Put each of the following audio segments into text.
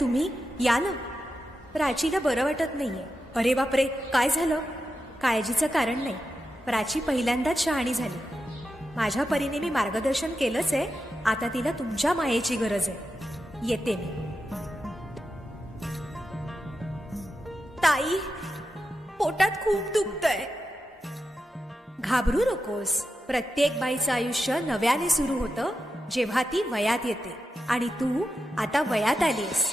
तुम्ही या ना. प्राचीला बरं वाटत नाहीये. अरे बापरे, काय झालं? काळजीचं कारण नाही. प्राची पहिल्यांदाच शहाणी झाली. माझ्या परीने मी मार्गदर्शन केलंच आहे. आता तिला तुमच्या मायेची गरज आहे. येते मी. ताई, पोटात खूप दुखतंय. घाबरू नकोस. प्रत्येक बाईचं आयुष्य नव्याने सुरू होतं जेव्हा ती वयात येते. आणि तू आता वयात आलीस.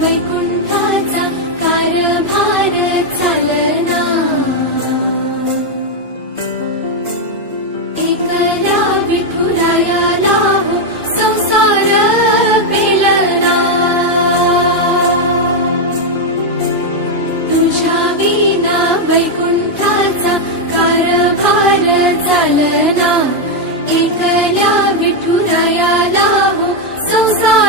वैकुंठाचा कारभार चालना. एकल्या विठुरायाला हो संसार पेलना. तुझ्या विना वैकुंठाचा कारभार चालना. एकल्या विठुरायाला हो संसार